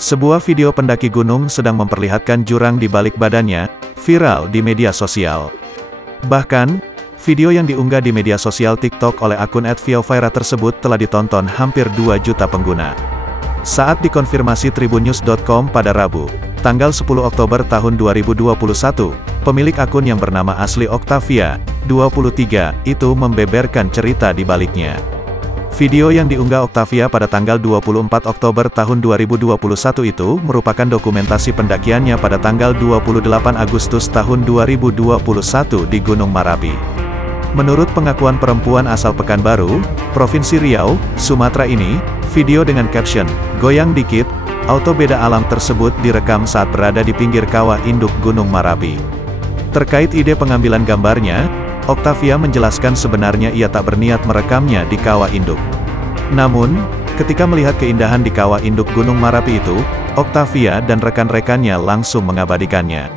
Sebuah video pendaki gunung sedang memperlihatkan jurang di balik badannya, viral di media sosial. Bahkan, video yang diunggah di media sosial TikTok oleh akun @viovaira tersebut telah ditonton hampir 2 juta pengguna. Saat dikonfirmasi tribunnews.com pada Rabu, tanggal 10 Oktober tahun 2021, pemilik akun yang bernama asli Octavia, 23, itu membeberkan cerita di baliknya. Video yang diunggah Octavia pada tanggal 24 Oktober tahun 2021 itu merupakan dokumentasi pendakiannya pada tanggal 28 Agustus tahun 2021 di Gunung Marapi. Menurut pengakuan perempuan asal Pekanbaru, Provinsi Riau, Sumatera ini, video dengan caption, "Goyang dikit, auto beda alam" tersebut direkam saat berada di pinggir kawah induk Gunung Marapi. Terkait ide pengambilan gambarnya, Octavia menjelaskan sebenarnya ia tak berniat merekamnya di kawah induk. Namun, ketika melihat keindahan di kawah induk Gunung Marapi itu, Octavia dan rekan-rekannya langsung mengabadikannya.